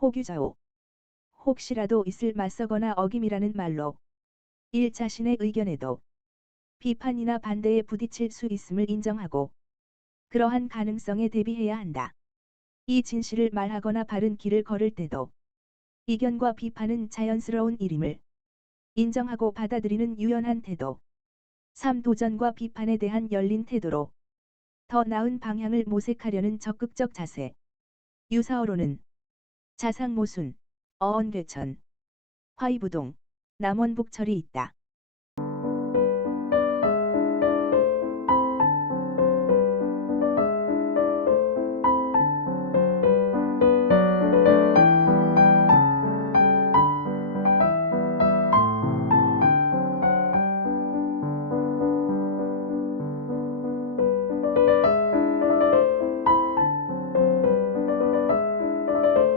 호규자오. 혹시라도 있을 맞서거나 어김이라는 말로 자신의 의견에도 비판이나 반대에 부딪힐 수 있음을 인정하고 그러한 가능성에 대비해야 한다. 이 진실을 말하거나 바른 길을 걸을 때도 이견과 비판은 자연스러운 일임을 인정하고 받아들이는 유연한 태도. 3. 도전과 비판에 대한 열린 태도로 더 나은 방향을 모색하려는 적극적 자세. 유사어로는 자상모순, 어언괴천, 화이부동, 남원북철이 있다.